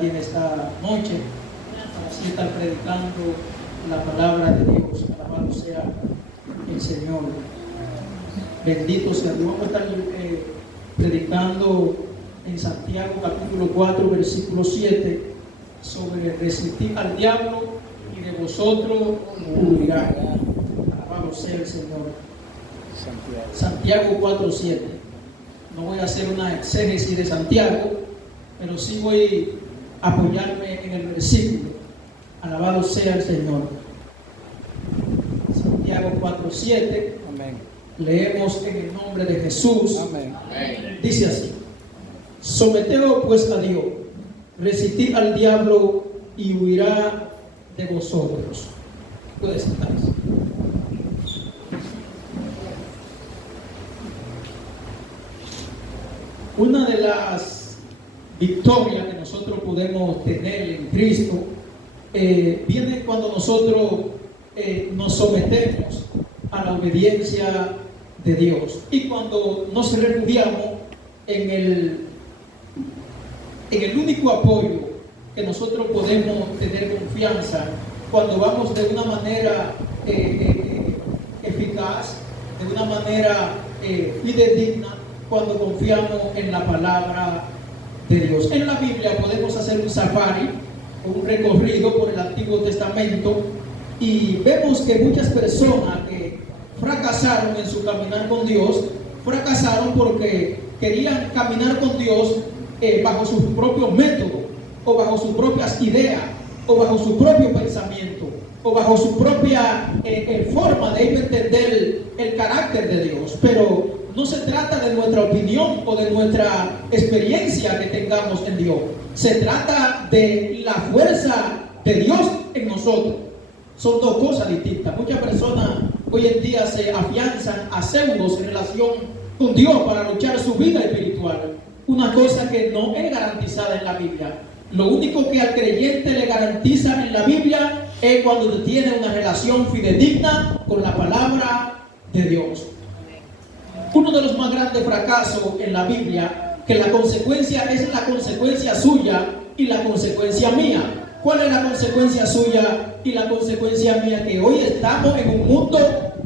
aquí en esta noche para así estar predicando la palabra de Dios. Alabado sea el Señor. Bendito sea Dios. Vamos a estar predicando en Santiago capítulo 4 versículo 7 sobre resistir al diablo y de vosotros huirá. Alabado sea el Señor. Santiago 4:7. No voy a hacer una exégesis de Santiago, pero sí voy a apoyarme en el versículo. Alabado sea el Señor. Santiago 4:7. Amén. Leemos en el nombre de Jesús. Amén. Dice así: someteos pues a Dios, resistid al diablo y huirá de vosotros. Puede sentarse. Una de las victorias que nosotros podemos tener en Cristo viene cuando nosotros nos sometemos a la obediencia de Dios y cuando nos refugiamos en el único apoyo que nosotros podemos tener confianza, cuando vamos de una manera eficaz, de una manera fidedigna, cuando confiamos en la palabra de Dios. En la Biblia podemos hacer un safari, un recorrido por el Antiguo Testamento, y vemos que muchas personas que fracasaron en su caminar con Dios, fracasaron porque querían caminar con Dios bajo sus propios métodos, o bajo sus propias ideas, o bajo su propio pensamiento, o bajo su propia forma de entender el carácter de Dios. Pero no se trata de nuestra opinión o de nuestra experiencia que tengamos en Dios. Se trata de la fuerza de Dios en nosotros. Son dos cosas distintas. Muchas personas hoy en día se afianzan a pseudos en relación con Dios para luchar su vida espiritual. Una cosa que no es garantizada en la Biblia. Lo único que al creyente le garantiza en la Biblia es cuando tiene una relación fidedigna con la palabra de Dios. Uno de los más grandes fracasos en la Biblia, que la consecuencia es la consecuencia suya y la consecuencia mía. ¿Cuál es la consecuencia suya y la consecuencia mía? Que hoy estamos en un mundo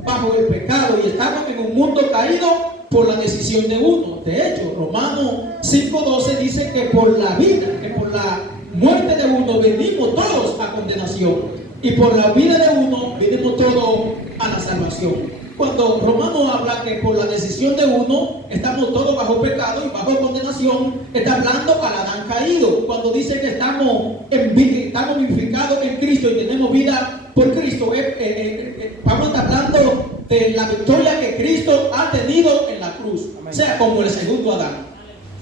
bajo el pecado y estamos en un mundo caído por la decisión de uno. De hecho, Romanos 5:12 dice que por la vida, que por la muerte de uno venimos todos a condenación, y por la vida de uno venimos todos a la salvación. Cuando Romano habla que por la decisión de uno estamos todos bajo pecado y bajo condenación, está hablando al Adán caído. Cuando dice que estamos vivificados en Cristo y tenemos vida por Cristo, Pablo está hablando de la victoria que Cristo ha tenido en la cruz. Amén. O sea, como el segundo Adán.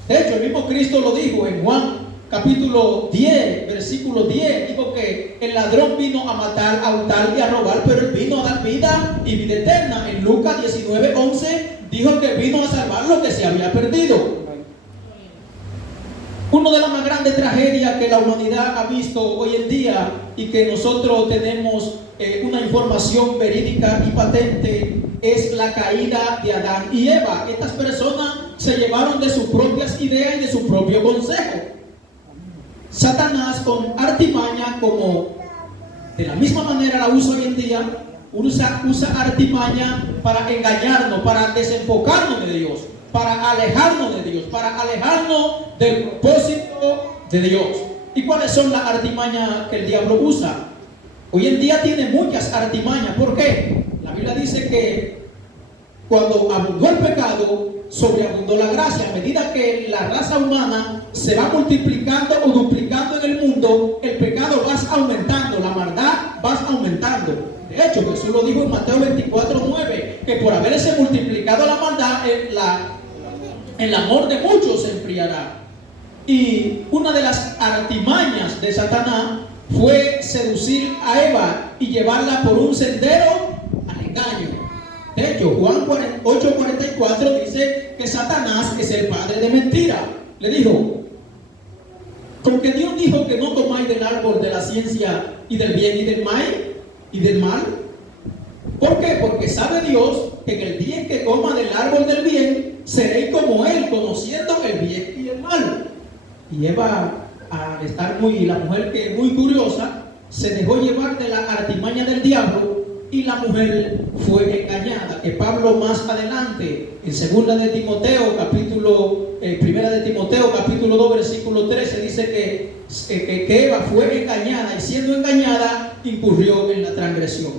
De hecho, el mismo Cristo lo dijo en Juan capítulo 10, versículo 10, dijo que el ladrón vino a matar, a hurtar y a robar, pero él vino a dar vida y vida eterna. En Lucas 19:11 dijo que vino a salvar lo que se había perdido. Una de las más grandes tragedias que la humanidad ha visto hoy en día y que nosotros tenemos una información verídica y patente es la caída de Adán y Eva. Estas personas se llevaron de sus propias ideas y de su propio consejo. Satanás, con artimaña, como de la misma manera la usa hoy en día, usa artimaña para engañarnos, para desenfocarnos de Dios, para alejarnos de Dios, para alejarnos del propósito de Dios. ¿Y cuáles son las artimañas que el diablo usa? Hoy en día tiene muchas artimañas. ¿Por qué? La Biblia dice que cuando abundó el pecado, sobreabundó la gracia. A medida que la raza humana se va multiplicando o duplicando en el mundo, el pecado va aumentando, la maldad va aumentando. De hecho, Jesús lo dijo en Mateo 24:9, que por haberse multiplicado la maldad, el amor de muchos se enfriará. Y una de las artimañas de Satanás fue seducir a Eva y llevarla por un sendero al engaño. De hecho, Juan 8:44 dice que Satanás es el padre de mentira. Le dijo, porque Dios dijo que no comáis del árbol de la ciencia y del bien y del mal. ¿Por qué? Porque sabe Dios que en el día en que coma del árbol del bien, seréis como Él, conociendo el bien y el mal. Y Eva al estar la mujer que muy curiosa, se dejó llevar de la artimaña del diablo y la mujer fue engañada. Que Pablo más adelante, en segunda de Timoteo, primera de Timoteo, capítulo 2, versículo 13, dice que Eva fue engañada y siendo engañada incurrió en la transgresión.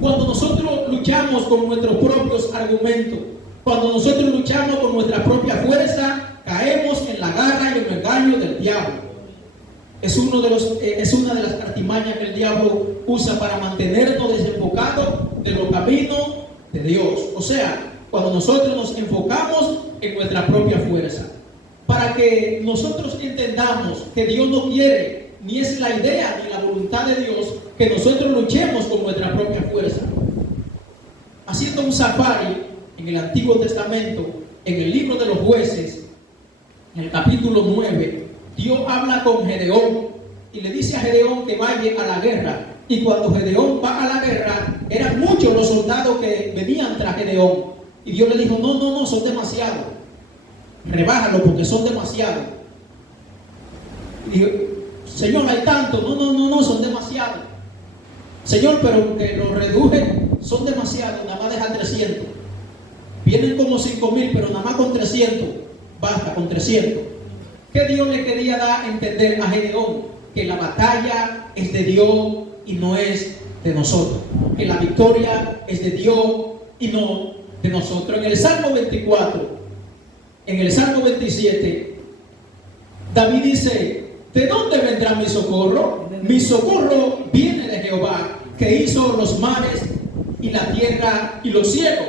Cuando nosotros luchamos con nuestros propios argumentos, cuando nosotros luchamos con nuestra propia fuerza, caemos en la garra y en el engaño del diablo. Es una de las artimañas que el diablo usa para mantenernos desenfocados de los caminos de Dios. O sea, cuando nosotros nos enfocamos en nuestra propia fuerza. Para que nosotros entendamos que Dios no quiere, ni es la idea ni la voluntad de Dios, que nosotros luchemos con nuestra propia fuerza. Haciendo un safari en el Antiguo Testamento, en el libro de los Jueces, en el capítulo 9, Dios habla con Gedeón y le dice a Gedeón que vaya a la guerra. Y cuando Gedeón va a la guerra, eran muchos los soldados que venían tras Gedeón. Y Dios le dijo, no, son demasiados. Rebájalo porque son demasiados. Y dijo, Señor, hay tantos. No, son demasiados. Señor, pero que los reduje, son demasiados, nada más deja 300. Vienen como 5,000, pero nada más con 300. Basta, con 300. ¿Qué Dios le quería dar a entender a Gedeón? Que la batalla es de Dios y no es de nosotros. Que la victoria es de Dios y no de nosotros. En el Salmo 24, en el Salmo 27, David dice, ¿de dónde vendrá mi socorro? Mi socorro viene de Jehová, que hizo los mares y la tierra y los cielos.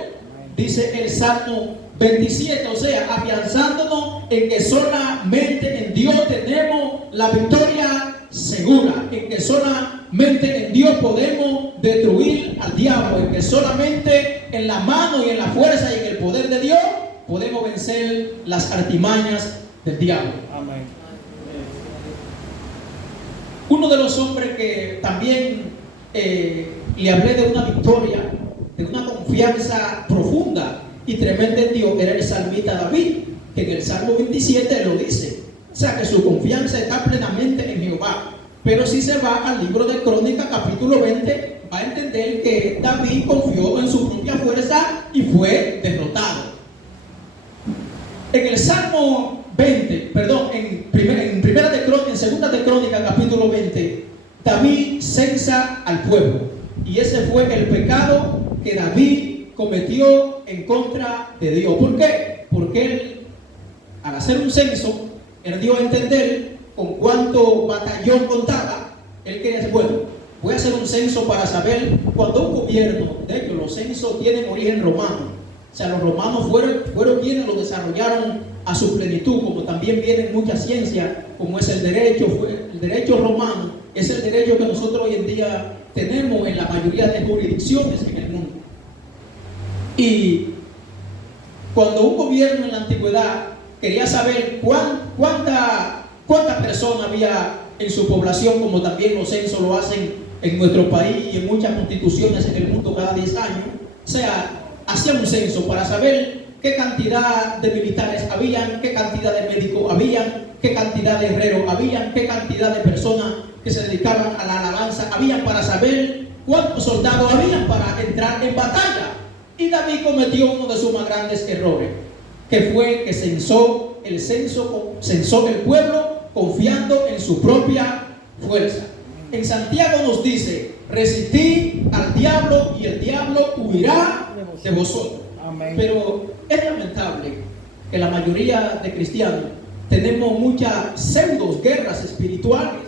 Dice el Salmo 27, o sea, afianzándonos en que solamente en Dios tenemos la victoria segura, en que solamente en Dios podemos destruir al diablo, en que solamente en la mano y en la fuerza y en el poder de Dios podemos vencer las artimañas del diablo. Amén. Uno de los hombres que también le hablé de una victoria, de una confianza profunda y tremenda en Dios, era el salmista David, que en el Salmo 27 lo dice. O sea que su confianza está plenamente en Jehová. Pero si se va al libro de Crónicas, capítulo 20, va a entender que David confió en su propia fuerza y fue derrotado. En el Salmo 20, perdón, en segunda de Crónicas, capítulo 20, David censa al pueblo. Y ese fue el pecado que David cometió en contra de Dios. ¿Por qué? Porque él, al hacer un censo, él dio a entender con cuánto batallón contaba. Él quería decir, bueno, voy a hacer un censo para saber cuando un gobierno, de hecho los censos tienen origen romano. O sea, los romanos fueron quienes lo desarrollaron a su plenitud, como también vienen muchas ciencias, como es el derecho romano, es el derecho que nosotros hoy en día tenemos en la mayoría de jurisdicciones en el mundo. Y cuando un gobierno en la antigüedad quería saber cuántas personas había en su población, como también los censos lo hacen en nuestro país y en muchas constituciones en el mundo cada 10 años, o sea, hacían un censo para saber qué cantidad de militares habían, qué cantidad de médicos habían, qué cantidad de herreros habían, qué cantidad de personas que se dedicaban a la alabanza habían, para saber cuántos soldados habían para entrar en batalla. Y David cometió uno de sus más grandes errores, que fue que censó el pueblo confiando en su propia fuerza. En Santiago nos dice, resistid al diablo y el diablo huirá de vosotros. Amén. Pero es lamentable que la mayoría de cristianos tenemos muchas pseudo guerras espirituales.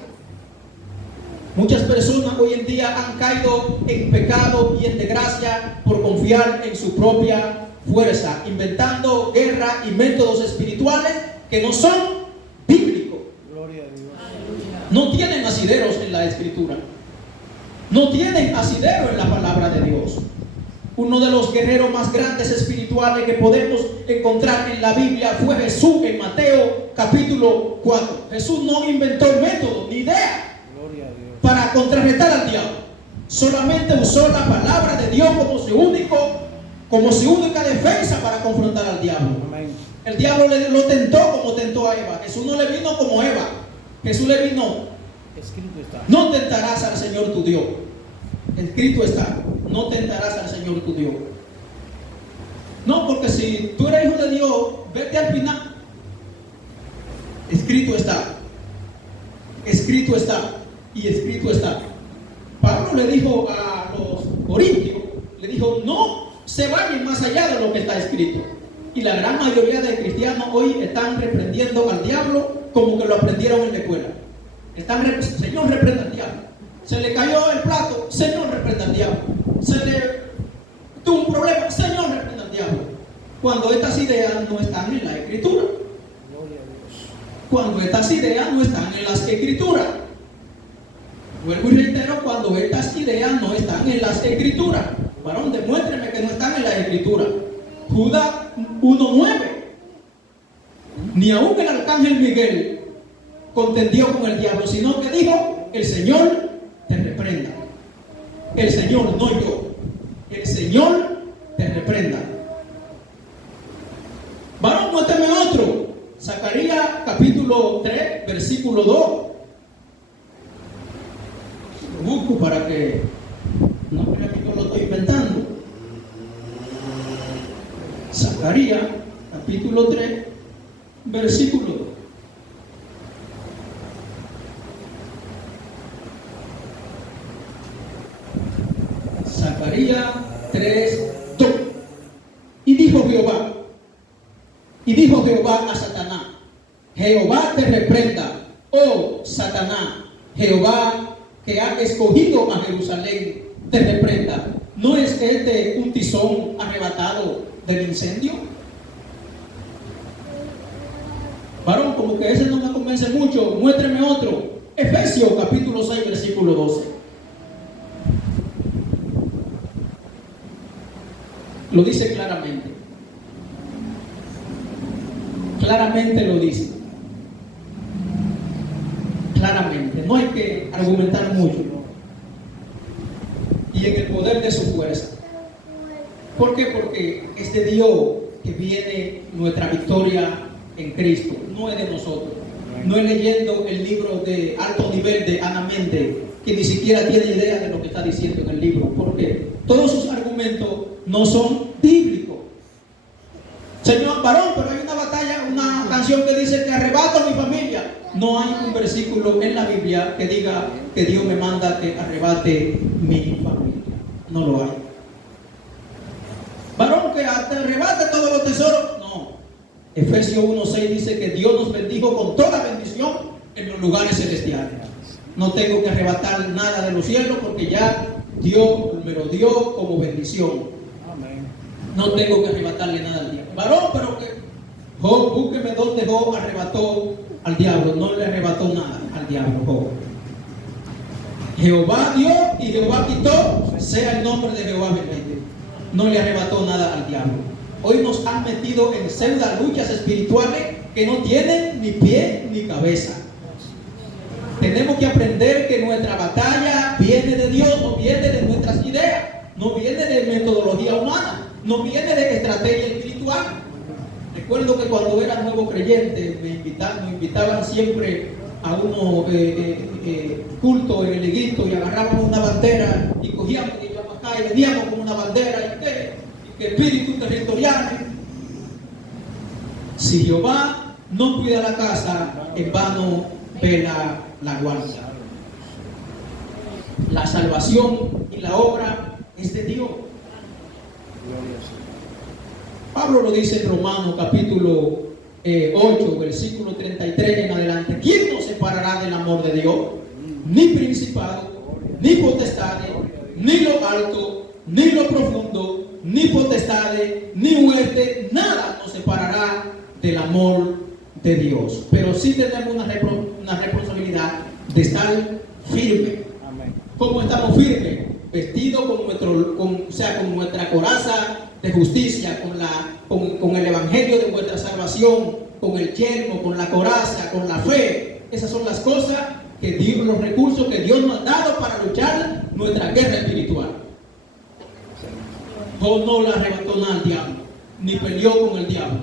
Muchas personas hoy en día han caído en pecado y en desgracia por confiar en su propia fuerza, inventando guerra y métodos espirituales que no son bíblicos. Gloria a Dios. No tienen asideros en la escritura, no tienen asidero en la palabra de Dios. Uno de los guerreros más grandes espirituales que podemos encontrar en la Biblia fue Jesús en Mateo capítulo 4. Jesús no inventó método ni idea para contrarrestar al diablo. Solamente usó la palabra de Dios como su única defensa para confrontar al diablo. Amén. El diablo lo tentó como tentó a Eva. Jesús no le vino como Eva. Jesús le vino, Escrito está. no tentarás al Señor tu Dios. Escrito está, no tentarás al Señor tu Dios. No, porque si tú eres hijo de Dios, vete al final. Escrito está. Escrito está. Y escrito está. Pablo le dijo a los corintios, le dijo, no se vayan más allá de lo que está escrito. Y la gran mayoría de cristianos hoy están reprendiendo al diablo como que lo aprendieron en la escuela. Señor, reprenda al diablo. Se le cayó el plato, Señor, reprenda al diablo. Se le tuvo un problema, Señor, reprenda al diablo. Cuando estas ideas no están en la escritura. Cuando estas ideas no están en las escrituras. Vuelvo y reitero, cuando estas ideas no están en las escrituras. Varón, demuéstreme que no están en la escritura. Judas 1:9. Ni aún el arcángel Miguel contendió con el diablo, sino que dijo, el Señor te reprenda. El Señor, no yo. El Señor te reprenda. Varón, muéstrame otro. Zacarías capítulo 3, versículo 2. Lo busco para que no crea que yo lo estoy inventando. Zacarías capítulo 3, versículo 2. Zacarías 3, 2. Y dijo Jehová a Satanás, Jehová te reprenda, oh Satanás, Jehová que ha escogido a Jerusalén te reprenda. ¿No es este un tizón arrebatado del incendio? Varón, como que ese no me convence mucho, muéstreme otro. Efesios capítulo 6, versículo 12. Lo dice claramente. Claramente lo dice. Claramente. No hay que argumentar mucho. Y en el poder de su fuerza. ¿Por qué? Porque es de Dios que viene nuestra victoria en Cristo. No es de nosotros. No es leyendo el libro de alto nivel de Ana Méndez, que ni siquiera tiene idea de lo que está diciendo en el libro. Porque todos sus argumentos no son bíblicos. Señor varón, pero hay una batalla, una canción que dice que arrebato a mi familia. No hay un versículo en la Biblia que diga que Dios me manda que arrebate mi familia. No lo hay. Varón, que te arrebate todos los tesoros. No. Efesios 1:6 dice que Dios nos bendijo con toda bendición en los lugares celestiales. No tengo que arrebatar nada de los cielos porque ya Dios me lo dio como bendición. No tengo que arrebatarle nada al diablo. Varón, pero que Job, búsqueme dónde Job arrebató al diablo. No le arrebató nada al diablo, Job. Jehová dio y Jehová quitó, sea el nombre de Jehová bendito. No le arrebató nada al diablo. Hoy nos han metido en sendas luchas espirituales que no tienen ni pie ni cabeza. Tenemos que aprender que nuestra batalla viene de Dios, no viene de nuestras ideas, no viene de metodología humana. No viene de estrategia espiritual. Recuerdo que cuando era nuevo creyente me invitaban siempre a unos cultos en el Egipto y agarrábamos una bandera y cogíamos y íbamos acá y veníamos con una bandera y que espíritu territorial. Si Jehová no cuida la casa, en vano vela la guardia. La salvación y la obra es de Dios. Pablo lo dice en Romanos capítulo 8, versículo 33 en adelante. ¿Quién nos separará del amor de Dios? Ni principado, ni potestades, ni lo alto, ni lo profundo, ni potestades, ni muerte, nada nos separará del amor de Dios. Pero sí tenemos una responsabilidad de estar firme. ¿Cómo estamos firmes? Vestidos con nuestra coraza de justicia, con el evangelio de vuestra salvación, con el yelmo, con la coraza, con la fe. Esas son las cosas que Dios, los recursos que Dios nos ha dado para luchar nuestra guerra espiritual. Job no le arrebató nada al diablo, ni peleó con el diablo.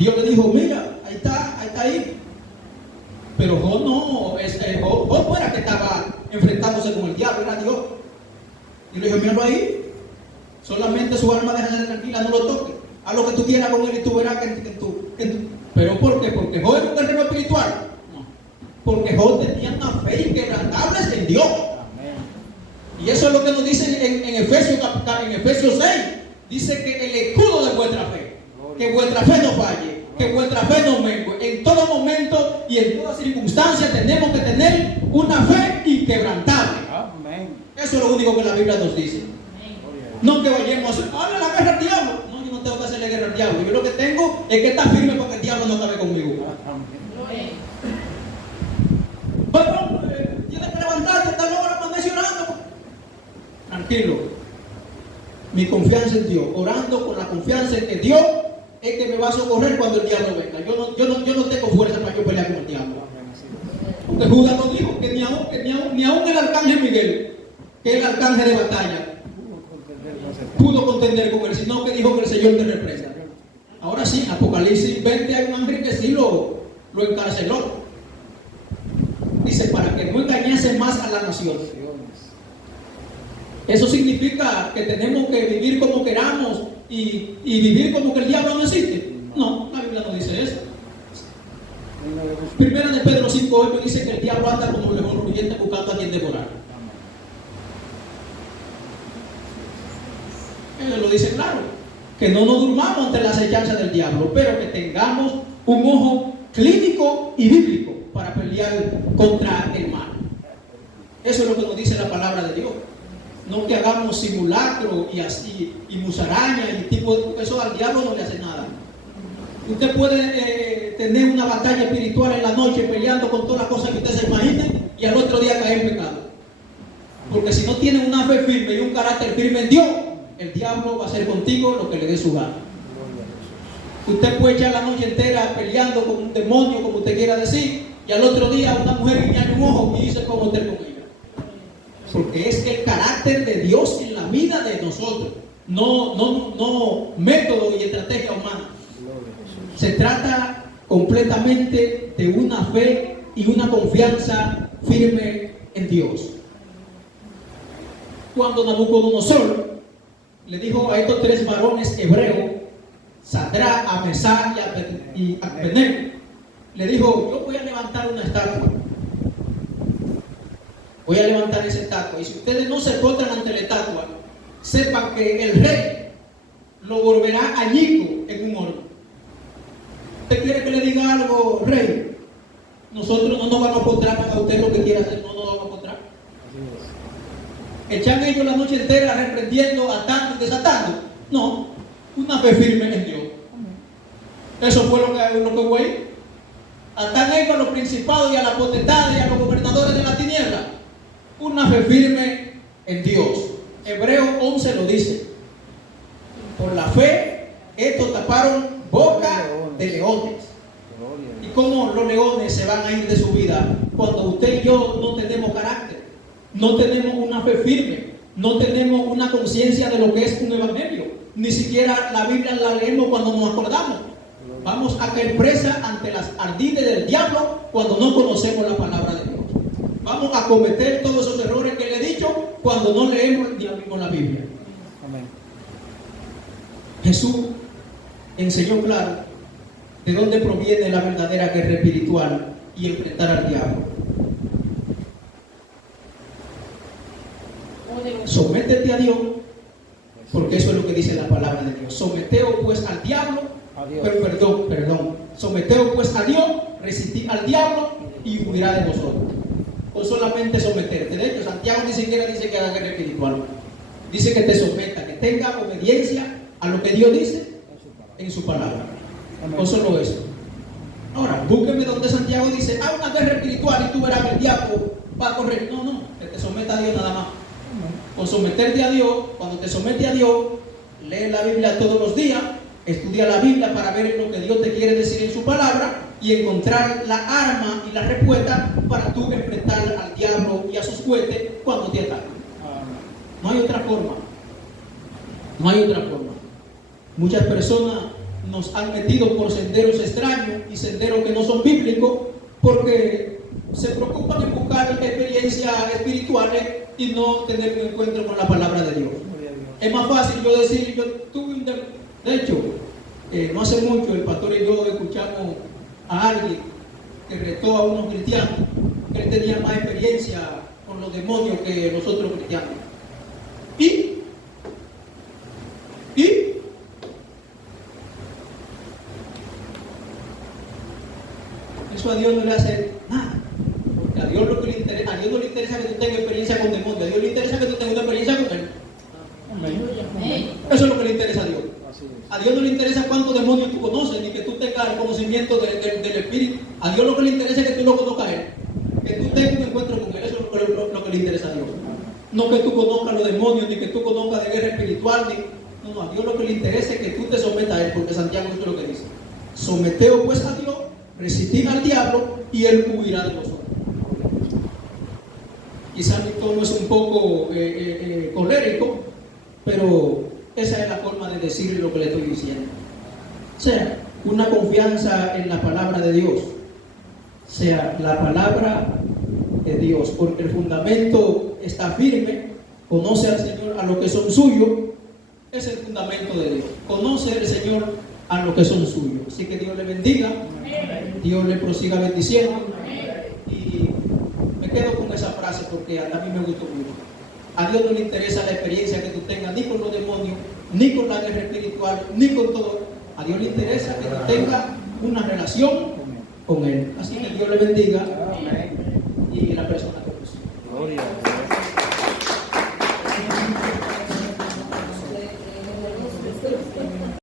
Dios le dijo, mira, ahí está está ahí. Pero Job no, Job no era que estaba enfrentándose con el diablo, era Dios. Y le dijo, míralo ahí, solamente su alma deja de ser tranquila, no lo toques. Haz lo que tú quieras con él y tú verás que tú. ¿Pero por qué? ¿Porque Job era un guerrero espiritual? No. Porque Job tenía una fe inquebrantable en Dios. Amén. Y eso es lo que nos dice en Efesios 6. Dice que el escudo de vuestra fe, que vuestra fe no falle, que vuestra fe no mengue. En todo momento y en toda circunstancia tenemos que tener una fe inquebrantable. Amén. Eso es lo único que la Biblia nos dice. No que vayamos a hacer la guerra al diablo. No, yo no tengo que hacerle guerra al diablo. Yo lo que tengo es que estar firme para que el diablo no acabe conmigo. Bueno, tienes que levantarte, esta hora amanecer orando. Tranquilo. Mi confianza en Dios, orando con la confianza en que Dios es que me va a socorrer cuando el diablo venga. Yo no tengo fuerza para yo pelear con el diablo. Porque Judas lo dijo, que ni aún el arcángel Miguel, que es el arcángel de batalla, pudo contender con él, sino que dijo que el Señor te reprenda. Ahora sí, Apocalipsis 20 hay un ángel que sí lo encarceló. Dice, para que no engañase más a la nación. Eso significa que tenemos que vivir como queramos y vivir como que el diablo no existe. No, la Biblia no dice eso. Primera de Pedro 5:8 dice que el diablo anda como un león rugiente buscando a quien devorar. Él lo dice claro, que no nos durmamos ante la acechanza del diablo, pero que tengamos un ojo clínico y bíblico para pelear contra el mal. Eso es lo que nos dice la palabra de Dios. No que hagamos simulacro y así, y musaraña y tipo de eso al diablo no le hace nada. Usted puede tener una batalla espiritual en la noche peleando con todas las cosas que usted se imagine y al otro día caer en pecado. Porque si no tiene una fe firme y un carácter firme en Dios, el diablo va a hacer contigo lo que le dé su gana. Usted puede echar la noche entera peleando con un demonio, como usted quiera decir, y al otro día una mujer guiñarle un ojo y dice cómo usted con ella. Porque es el carácter de Dios en la vida de nosotros, no método y estrategia humana. Se trata completamente de una fe y una confianza firme en Dios. Cuando Nabucodonosor le dijo a estos tres varones hebreos, Sadrach, Mesach y Abednego, le dijo, yo voy a levantar una estatua. Voy a levantar esa estatua. Y si ustedes no se postran ante la estatua, sepan que el rey lo volverá añico en un horno. ¿Usted quiere que le diga algo, rey? Nosotros no nos vamos a postrar a usted lo que quiera hacer, no nos vamos a postrar. ¿Echan ellos la noche entera reprendiendo, atando y desatando? No, una fe firme en Dios. Eso fue lo que fue ahí. Atan ellos a los principados y a las potestades y a los gobernadores de la tiniebla. Una fe firme en Dios. Hebreos 11 lo dice. Por la fe, estos taparon boca de leones. ¿Y cómo los leones se van a ir de su vida? Cuando usted y yo no tenemos carácter, no tenemos una fe firme, no tenemos una conciencia de lo que es un evangelio. Ni siquiera la Biblia la leemos cuando nos acordamos. Vamos a caer presa ante las ardides del diablo cuando no conocemos la palabra de Dios. Vamos a cometer todos esos errores que le he dicho cuando no leemos ni abrimos la Biblia. Amén. Jesús enseñó claro de dónde proviene la verdadera guerra espiritual y enfrentar al diablo. Sométete a Dios, porque eso es lo que dice la palabra de Dios. Someteos pues al diablo, perdón. Someteos pues a Dios, resistid al diablo y huirá de vosotros. O solamente someterte. De hecho, Santiago ni siquiera dice que haga guerra espiritual. Dice que te someta, que tenga obediencia a lo que Dios dice en su palabra. No solo eso. Ahora, búsqueme donde Santiago dice, una guerra espiritual y tú verás que el diablo va a correr. No, que te someta a Dios nada más. Con someterte a Dios, cuando te sometes a Dios, lee la Biblia todos los días, estudia la Biblia para ver lo que Dios te quiere decir en su palabra y encontrar la arma y la respuesta para tú enfrentar al diablo y a sus cohetes cuando te atacan. No hay otra forma. No hay otra forma. Muchas personas nos han metido por senderos extraños y senderos que no son bíblicos, porque se preocupan en buscar experiencias espirituales y no tener un encuentro con la palabra de Dios. Es más fácil yo decir, yo tuve un... De hecho, no hace mucho el pastor y yo escuchamos a alguien que retó a unos cristianos, que él tenía más experiencia con los demonios que nosotros cristianos. Y eso a Dios no le hace nada, porque a Dios, a Dios no le interesa que tú tengas experiencia con demonios, a Dios le interesa que tú tengas una experiencia con Él. Eso es lo que le interesa a Dios. A Dios no le interesa cuántos demonios tú conoces, ni que tú tengas el conocimiento del Espíritu. A Dios lo que le interesa es que tú lo conozcas a Él, que tú tengas un encuentro con Él. Eso es lo que le interesa a Dios. No que tú conozcas los demonios, ni que tú conozcas de guerra espiritual, no, a Dios lo que le interesa es que tú te sometas a Él, porque Santiago esto es lo que dice: someteos pues a Dios, resistid al diablo y Él huirá de vosotros. Quizás mi tono es un poco colérico, pero esa es la forma de decirle lo que le estoy diciendo. O sea, una confianza en la palabra de Dios. O sea, la palabra de Dios, porque el fundamento está firme. Conoce al Señor a los que son suyos. Es el fundamento de Dios. Conoce al Señor a los que son suyos. Así que Dios le bendiga. Dios le prosiga bendiciendo. Y me quedo con esa frase porque a mí me gustó mucho. A Dios no le interesa la experiencia que tú tengas ni con los demonios, ni con la guerra espiritual, ni con todo. A Dios le interesa que tú tengas una relación con Él. Así que Dios le bendiga.